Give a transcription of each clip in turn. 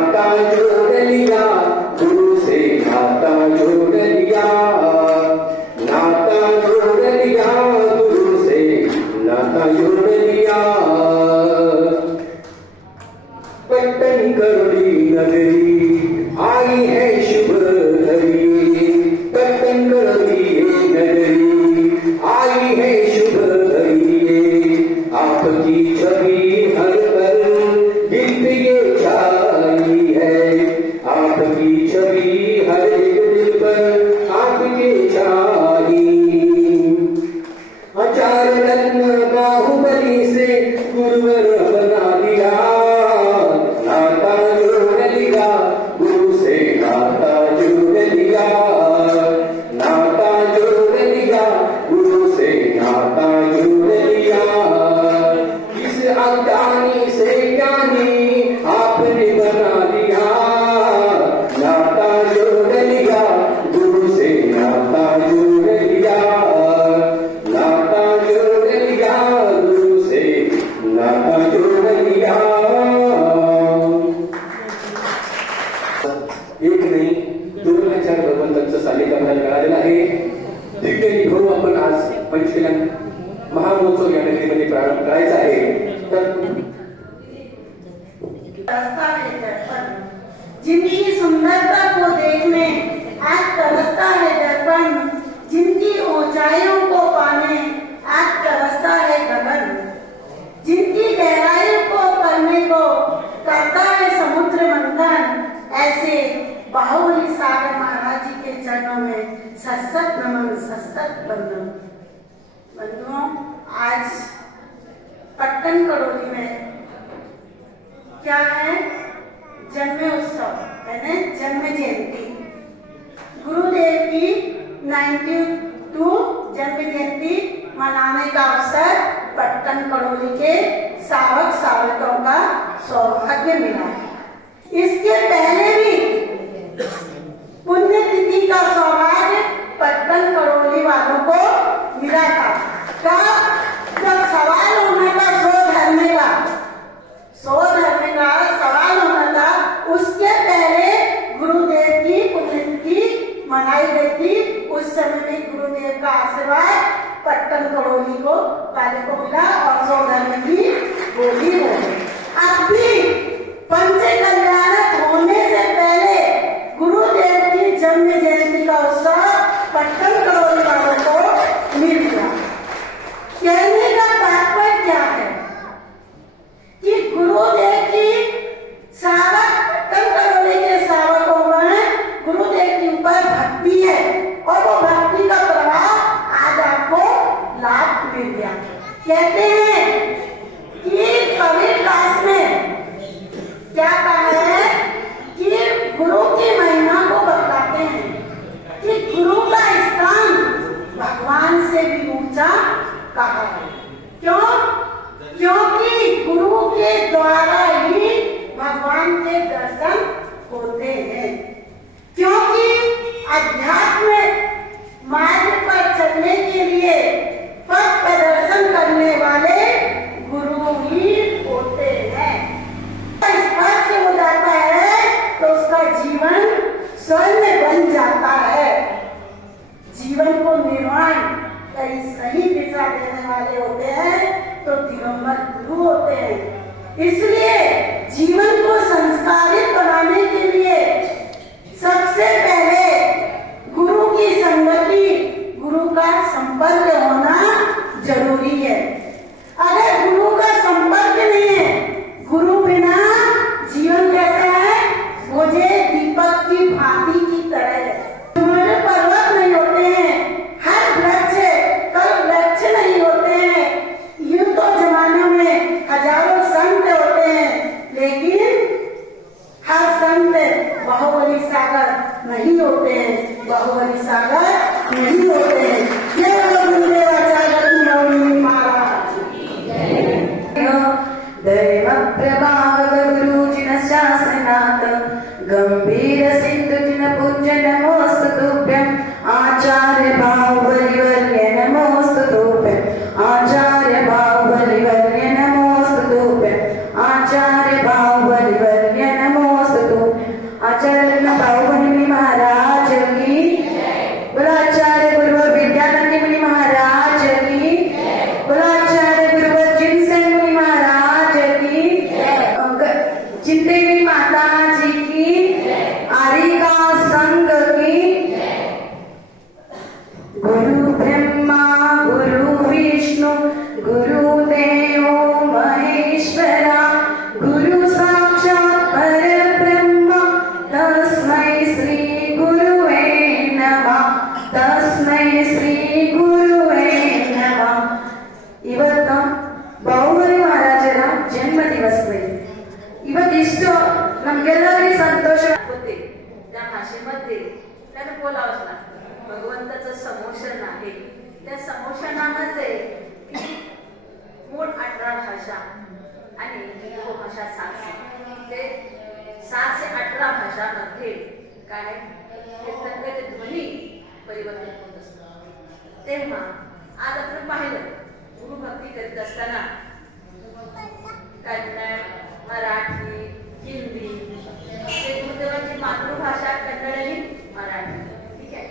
नाता जोड़ लिया गुरु से, नाता जोड़ लिया, नाता जोड़ लिया गुरु से, नाता जोड़ लिया। पट्टन करोली नगरी आई है शुभ घड़ी, पट्टन करोली नगरी आई है शुभ घड़ी। आपकी छवि हर पल दिल पे ये छाई है, आपकी छवि हर एक दिल पर आपके छाई। चार रत्न बाहुबली से गुरुवर बना दिया, नाता जोड़ लिया गुरु से, नाता जोड़ लिया, नाता जोड़ लिया गुरु से, नाता जोड़ लिया। इस अज्ञानी से ज्ञानी आपने बना दिया, नाता जोड़ लिया गुरु से, नाता जोड़ लिया, नाता जोड़ लिया गुरु से, नाता जोड़ लिया। एक नाही दोन विचार भगवंतांचं सानिध्यात करायला आहे। ठिकठिकाणी भाऊ आपण आज पंचशीला महामहोत्सव या नगरीमध्ये प्रारंभ करायचा आहे। जिनकी सुंदरता को देखने आज तरसता है दर्पण, जिनकी ऊंचाइयों को पाने आज तरसता है गगन, जिनकी गहराइयों को करने को करता है समुद्र मंथन, ऐसे बाहुबली सागर महाराज जी के चरणों में सशक्त नमन, सशक्त वंदन। बंधुओं, आज पट्टन करोली में क्या है? जन्मोत्सव यानी जन्म जयंती, गुरुदेव की 92 जन्म जयंती मनाने का अवसर पट्टन करोली के सावक सावकों का सौभाग्य मिला। इसके पहले भी पुण्यतिथि का सौभाग्य पट्टन करोली वालों को मिला था। जब सवाल होना था सो धरने का सवाल होना था, उसके पहले गुरुदेव की पुण्यतिथि मनाई गई थी। उस समय में गुरुदेव का आशीर्वाद पट्टन करोली को वाले को मिला और सो धर्म की बोली हो गई। अब भी पंच कल्याणक होने से पहले गुरुदेव की जन्म जयंती का उत्सव पट्टन करोली वालों को मिल गया। कहने का तात्पर्य क्या है कि गुरुदेव की सावक पट्टन करोली के सावकों में गुरुदेव के ऊपर भक्ति है और वो भक्ति का प्रभाव आज आपको लाभ मिल गया। कहते हैं कि कबीर दास में क्या कहा है कि गुरु की महिमा को बताते हैं कि गुरु का स्थान भगवान से भी ऊंचा कहा है। क्यों? क्योंकि गुरु के द्वारा ही भगवान के दर्शन होते हैं। क्योंकि अध्यात्म मार्ग पर चलने के लिए पथ प्रदर्शन करने वाले गुरु ही होते हैं। स्पर्श हो जाता है तो उसका जीवन स्वर्ण बन जाता है। जीवन को निर्माण कहीं सही दिशा देने वाले होते हैं तो दिगंबर गुरु होते हैं। इसलिए जीवन को संस्कारित बनाने के लिए सबसे पहले गुरु की संगति, गुरु का संपर्क होना जरूरी है। अगर गुरु का संपर्क नहीं है, गुरु बिना जीवन कैसा है? मुझे दीपक की भांति की तरह है। हमारे पर्वत नहीं होते हैं, हर वृक्ष कल वृक्ष नहीं होते हैं। यूं तो जमाने में हजारों संत होते हैं, लेकिन हर संत बाहुबली सागर नहीं होते हैं, बाहुबली सागर नहीं होते हैं। ये दैव प्रभाव गुरुजिन शासनात् गंभीर सिंधु जिन पूज्य नमोस्तु तुभ्यं आचार्य बाहुबलिवर्य नमोस्तु तुभ्यं आचार्य बाहुबलिवर्य नमोस्तु तुभ्यं आचार्य बाहुबलिवर्य नमोस्तु देवी माता जी की, आरिका संघ की। गुरु ब्रह्मा गुरु विष्णु गुरुदेव महेश्वरा, गुरु साक्षात् परब्रह्म, तस्मै श्री गुरुवे नमः, तस्मै श्री गुरुवे नमः। ಇವತ್ತು ಬಾಹುಬಲಿ ಮಹಾರಾಜರ ಜನ್ಮ ದಿವಸ. ಇವತ್ತಿಷ್ಟು ನಮ್ಗೆಲ್ಲರಿಗೂ संतोष होते त्या भाषेमध्ये त्यानं बोलावंच लागतं. भगवंताचं संमोषण आहे. त्या संमोषणामध्ये मूळ 18 भाषा आणि उपभाषा 7. ते 7 से 18 भाषांमध्ये काय कीर्तनाचे ध्वनी परिवर्तन होत असतात. तेव्हा आज आपण पाहिलं गुरुभक्ती करीत असताना कन्नड, मराठी, हिंदी, गुरुदेवांची मातृभाषा कन्नड आणि मराठी. ठीक आहे.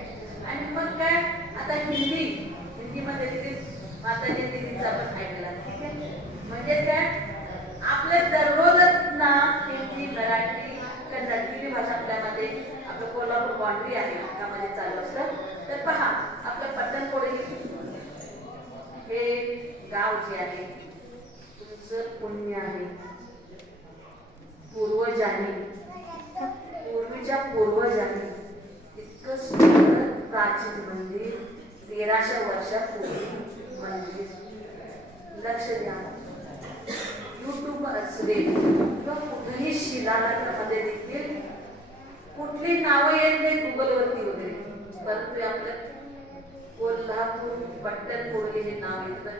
आणि मग काय आता हिंदीमध्ये देखील माताजी दिदींचा आपण ऐकला. ठीक आहे. म्हणजे काय आपल्या दररोज ना हिंदी, मराठी, कन्नड तिन्ही भाषा आपल्यामध्ये आपलं कोल्हापूर बाउंड्री आहे त्यामध्ये चालू असतं. तर पहा आपलं पट्टणकोडी हे गाव जे आहे तुमचं पुण्य आहे. पूर्वीच्या पूर्वजांनी इतकं सुंदर प्राचीन मंदिर 1300 वर्षापूर्वी मंदिर. लक्ष द्या. YouTube असू दे किंवा कुठेही शिलालेखामध्ये देखील कुठली नावं येत नाही गुगलवरती वगैरे, परंतु आपलं कोल्हापूर पट्टणकोडी हे नाव येतं.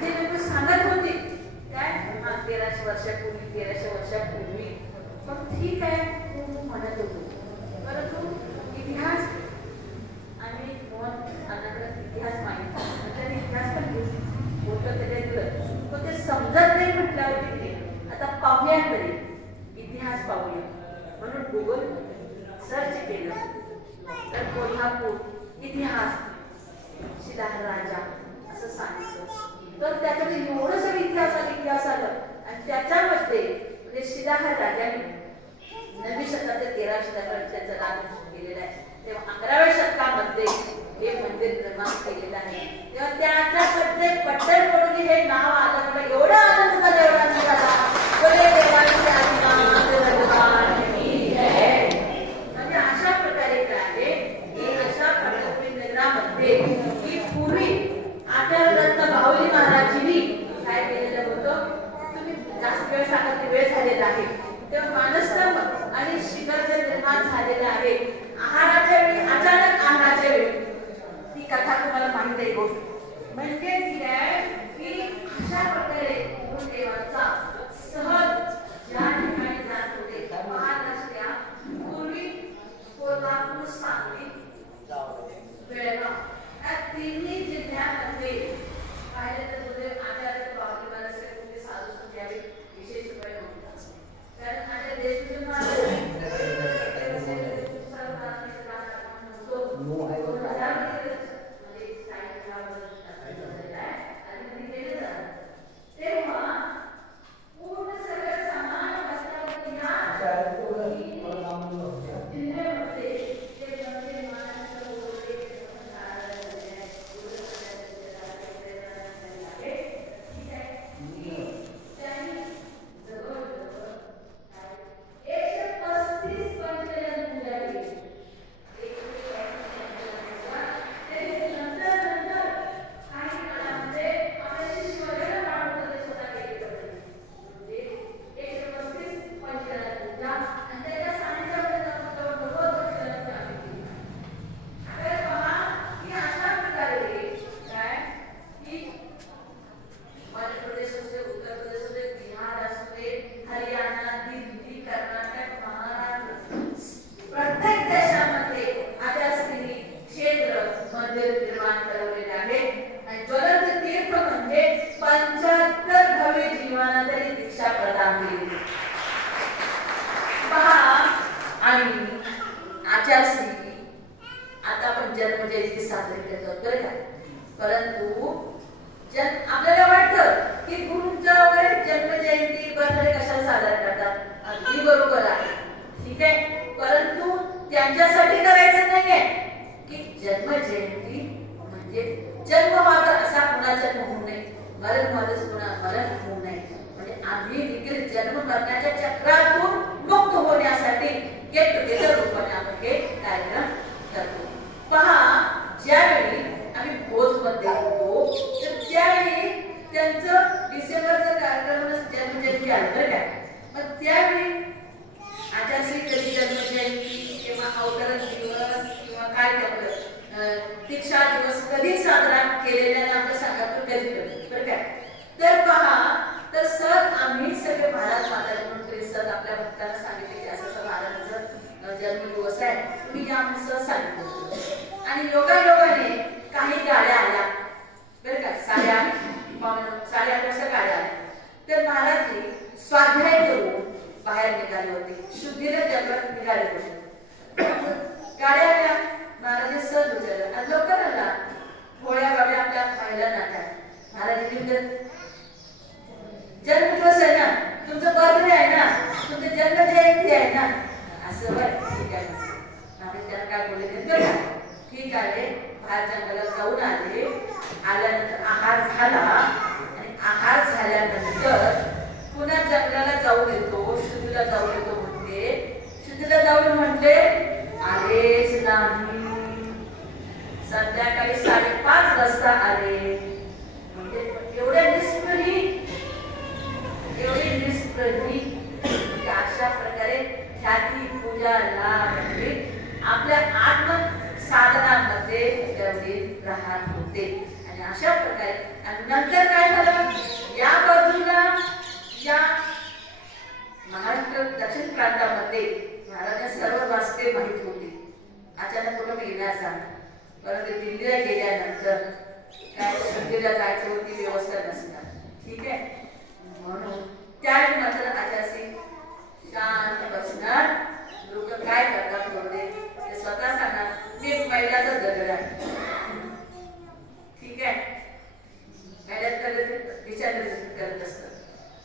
ते लोक सांगत होते काय 1300 वर्षापूर्वी. मग ठीक आहे म्हणत होतो, परंतु इतिहास आणि इतिहास माहिती इतिहास पण मोठं त्याच्यात पण ते समजत नाही म्हटल्यावर तिथे आता पाहूया तरी इतिहास पाहूया म्हणून गुगल सर्च केलं तर कोल्हापूर इतिहास शिलाहार राजा असं सांगितलं. तर त्याच्यामध्ये एवढं सगळं इतिहास आलं आणि त्याच्यामध्ये म्हणजे शिलाहार राजाने 9वी शतकात 13 शतकापर्यंत त्याचा लाभ केलेला आहे. तेव्हा 11व्या शतकामध्ये हे मंदिर निर्माण केलेलं आहे. तेव्हा त्याच्यामध्ये पट्टणकोडी हे नाव आलं. मला एवढा आनंद झाला, एवढा आनंद झाला. म्हणजे अशा प्रकारे काय आहे की अशा पट्टणकोडी नगरामध्ये की पूर्वी आचार्यदत्त बाहुली महाराजांनी काय केलेलं होतं. तुम्ही जास्त वेळ सांगत वेळ झालेला आहे तेव्हा मानस्तंभ आणि शिखरचे निर्माण झालेलं आहे. आहाराच्या वेळी अचानक आहाराच्या वेळी ती कथा तुम्हाला माहित आहे गोष्ट म्हणजे ती आहे की अशा प्रकारे गुरुदेवांचा सहज ज्या ठिकाणी जात होते महाराष्ट्रात पूर्वी कोल्हापूर, सांगली, बेळगाव या तिन्ही जिल्ह्यामध्ये पाहिलं तर गुरुदेव आचार्य बाहुली महाराजांचे साधू संत यावेळी विशेष उपयोग होतात. कारण आचार्य देशमुख महाराज साजरे करतो बरं का. परंतु आपल्याला वाटतं की गुरुंचा वगैरे जन्मजयंती बर्थडे कशाला साजरा करतात, अगदी बरोबर आहे, ठीक आहे. परंतु त्यांच्यासाठी करायचं नाहीये की जन्मजयंती म्हणजे जन्म मात्र असा कुणाचा होऊ नये, मरण मरण होऊ नये, म्हणजे आम्ही देखील जन्म मरणाच्या चक्रातून मुक्त होण्यासाठी गेट टुगेदर रूपाने आपण हे कार्यक्रम करतो. पहा, ज्यावेळी आम्ही भोजमध्ये होतो तर त्यावेळी त्यांचं डिसेंबरचा कार्यक्रम जन्मजयंती आलं बरं काय, मग त्यावेळी आचार्यश्री कधी जन्मजयंती किंवा अवतरण दिवस किंवा काय आपलं दीक्षा दिवस कधी साजरा केलेल्याने आपल्या संघातून कधी करतो बरं काय. तर पहा, तर सण आम्ही सगळे भारत माता म्हणून तरी सण आपल्या भक्तांना सांगितले की असं महाराजांचा जन्मदिवस आहे, तुम्ही या आम्ही सण सांगितलं. आणि योगायोगाने काही गाड्या आल्या बरं का, साड्या 8:30 गाड्या आल्या. तर महाराज स्वाध्याय करून बाहेर निघाले होते, शुद्धीला जंगलात निघाले होते. गाड्या आल्या, महाराज सण विचारलं आणि लोकांना थोड्या गाड्या आपल्या पाहिल्या नाट्या. महाराज जन्मदिवस आहे ना, तुमचं बर्थडे आहे ना, तुमचं जन्मजयंती आहे ना, असं बरं ठीक आहे. महाराज त्यांना काय बोलले बरं ठीक आहे. बाहेर जंगलात जाऊन आले, आल्यानंतर आहार झाला आणि आहार झाल्यानंतर पुन्हा जंगलाला जाऊन येतो, शुद्धीला जाऊन येतो म्हणते. शुद्धीला जाऊन म्हणते आलेच नाही. संध्याकाळी 5:30 वाजता आले. म्हणजे एवढे निष्प्रही अशा प्रकारे ख्याती पूजाला म्हणजे आपल्या आत्म साधनामध्ये त्यावेळी राहत होते. आणि अशा प्रकारे आणि नंतर काय झालं, या बाजूला या महाराष्ट्र दक्षिण प्रांतामध्ये महाराजांना सर्व वास्ते माहित होते. अचानक कुठं गेल्याचा, परंतु दिल्लीला गेल्यानंतर काय शुद्धीला जायचं होती व्यवस्था नसणार, ठीक आहे. म्हणून त्यावेळी मात्र आचार्य शांत बसणार. लोक काय करतात थोडे ते स्वतः सांगणार मी एक महिलाचा दगड आहे, ठीक आहे. महिला विचार करत असतात.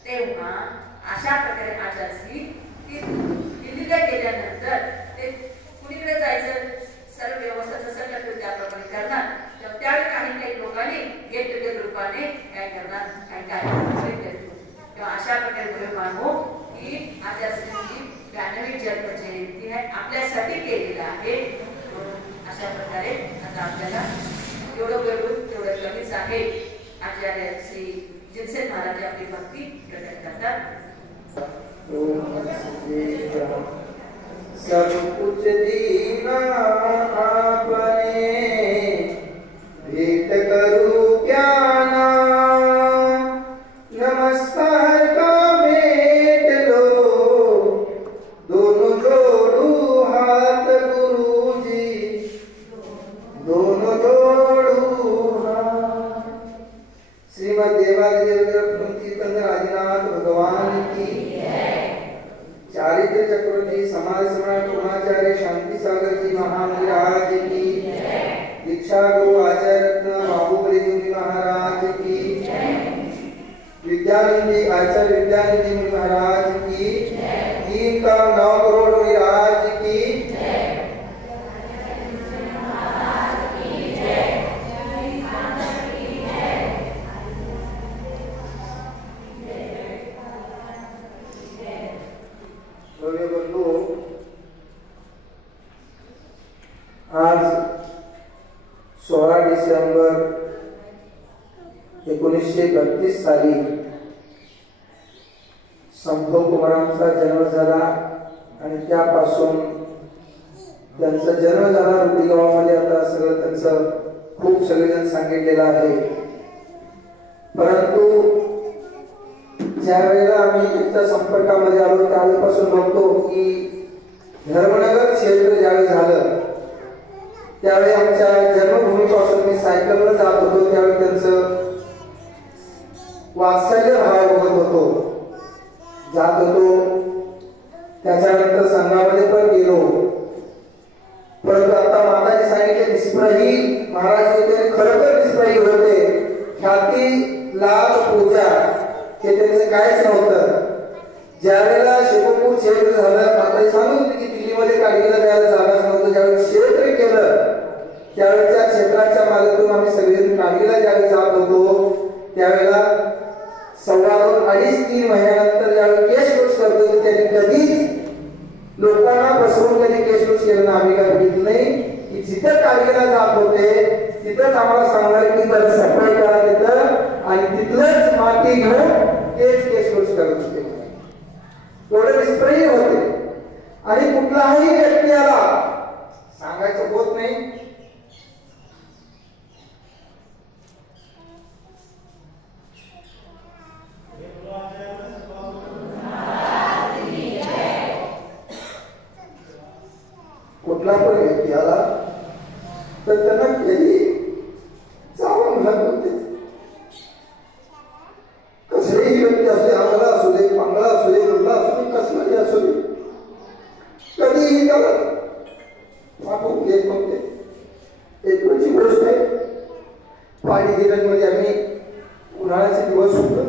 तेव्हा अशा प्रकारे आचार्य की दिल्लीला गेल्यानंतर ते कुणीकडे जायचं सर्व व्यवस्था जसं करतो त्याप्रमाणे करणार. तर त्यावेळी काही लोकांनी गेट टुगेदर रूपाने काय करणार, काय तेव्हा अशा प्रकारे मानू की आचार्यची 92वी जन्मजयंती आहे, आपल्यासाठी केलेलं आहे. अशा प्रकारे आता आपल्याला एवढं करून तेवढं कमीच आहे. आचार्य श्री जिनसे महाराज आपली भक्ती प्रकट करतात. सब कुछ दीना आपने भेंट करूं क्या ना, नमस्कार का भेंट लो, दोनों जोड़ू हाथ गुरुजी, दोनों जोड़ू हाथ. श्रीमद देवादिदेव आदिनाथ भगवान की, चारित्र चक्रवर्ती समाज सम्राट पूर्णाचार्य शांति सागर जी महाराज की, दीक्षा गुरु आचार्य रत्न बाबूबली जी महाराज की, विद्यानिधि आचार्य विद्यानिधि मुनि महाराज की, 3.9 करोड़ महाराज की, आज 16 डिसेंबर 1932 साली संभव कुमारांचा जन्म झाला आणि त्यापासून त्यांचा जन्म झाला रुपी गावामध्ये. आता सगळं त्यांचं खूप सगळेजण सांगितलेलं आहे. परंतु ज्या वेळेला आम्ही त्यांच्या संपर्कामध्ये आलो त्यावेळेपासून बघतो की धर्मनगर क्षेत्र ज्यावेळी झालं त्यावेळी आमच्या जन्मभूमीपासून मी सायकलवर जात होतो. त्यावेळी त्यांचं वात्सल्य भाव बघत होतो, जात होतो. त्याच्यानंतर संघामध्ये पण गेलो. परंतु आता माताजी सांगितले निष्प्रही महाराज होते, खरोखर निष्प्रही होते. ख्याती लाभ पूजा हे त्यांचं कायच नव्हतं. ज्यावेळेला शिवपूर क्षेत्र झालं, आता सांगत होते की दिल्लीमध्ये काढगीला जायला जागाच नव्हतं. ज्यावेळी क्षेत्र केलं त्यावेळी त्या क्षेत्राच्या माध्यमातून आम्ही सगळे काढगीला ज्यावेळी जात होतो त्यावेळेला 2.5-3 महिन्यानंतर ज्यावेळी केस लूट करत होते त्यांनी कधीच लोकांना बसवून कधी केस लूट केलं ना आम्ही काय घेतलं नाही. की जिथं काढगीला जात होते तिथंच आम्हाला सांगणार की जर सफाई करा तिथं आणि तिथलंच माती घेऊन तेच केस लूट करत होते. एवढे निष्प्रय होते आणि कुठलाही व्यक्ती आला सांगायचं होत नाही. कुठला पण व्यक्ती आला तर त्यांना कधी जावं म्हणत होते. कसलेही व्यक्ती असले, आम्हाला असू दे, पांगळा असू दे, मुलगा असू दे, कसलाही असू दे, कधीही त्याला पाठवून घेत नव्हते. एक वेळची गोष्ट आहे, पाणी धीरजमध्ये आम्ही उन्हाळ्याचे दिवस होतो,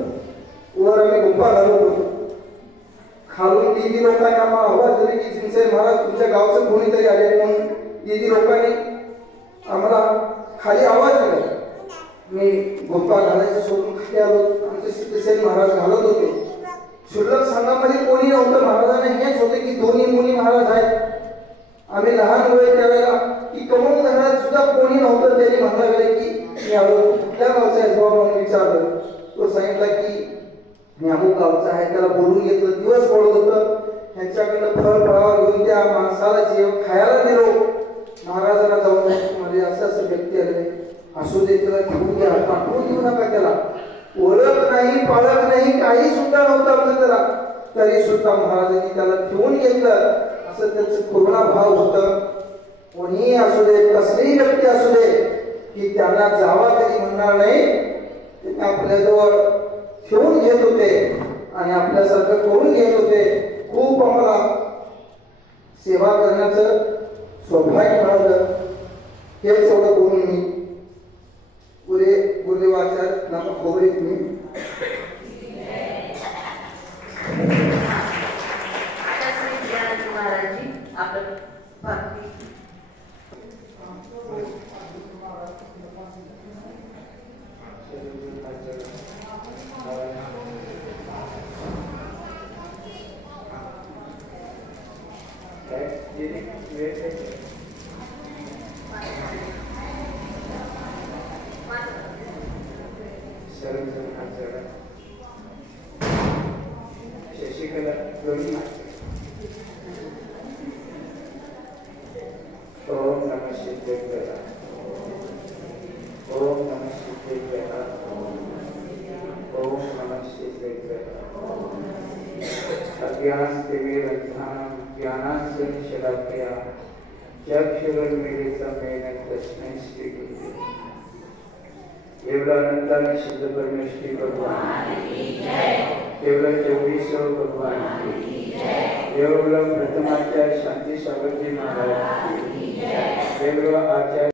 वर आम्ही गुंफा घालत होतो. खालून दीदी लोकांनी आम्हाला आवाज दिले की जिनसे महाराज तुमच्या गावचं कोणीतरी आले म्हणून दीदी लोकांनी आम्हाला खाली आवाज दिला. मी गुंफा घालायचं सोडून खाली आलो. आमचे सिद्धसेन महाराज घालत होते. शुल्लक संघामध्ये कोणी नव्हतं. महाराजांना हेच होते की दोन्ही मुली महाराज आहेत. आम्ही लहान होते त्यावेळेला की कमून घरात सुद्धा कोणी नव्हतं. त्यांनी म्हणला गेले की मी आलो कुठल्या गावचा आहे म्हणून विचारलं. तो सांगितला की मी अमुक गावचा आहे. त्याला बोलून घेतलं. दिवस पडत होतं. ह्यांच्याकडनं फळ फळावर घेऊन त्या माणसाला जेवण खायला दिलो. महाराजांना जाऊन मध्ये असं व्यक्ती आले, असू दे त्याला घेऊन घ्या, पाठवून देऊ नका. त्याला ओळख नाही, पाळख नाही, काही सुद्धा नव्हतं आमचं त्याला. तरी सुद्धा महाराजांनी त्याला घेऊन घेतलं. असं त्यांचं पूर्ण भाव होतं. कोणीही असू दे, कसलीही व्यक्ती असू दे की त्यांना जावा कधी म्हणणार नाही. ते आपल्याजवळ ठेवून घेत होते आणि आपल्यासारखं करून घेत होते. खूप आम्हाला सेवा करण्याचं सौभाग्य मिळालं. हेच एवढं बोलून मी पुरे गुरुदेवाच्या नाम खोबरीत मी महाराजजी आपलं भक्ती शशिकला गौरी. ओम नमः शिवाय. ओम नमः शिवाय. ओम नमः शिवाय. अज्ञानस्तिमिरन्धनं ज्ञानास्य निशलाकया चक्षुरुन्मीलितं येन तस्मै श्रीगुरुवे. एवढा अनंताने सिद्ध परमेश्वरी भगवान एवढं 24 भगवान एवढं प्रथमाचार्य शांती सागरजी महाराज एवढं आचार्य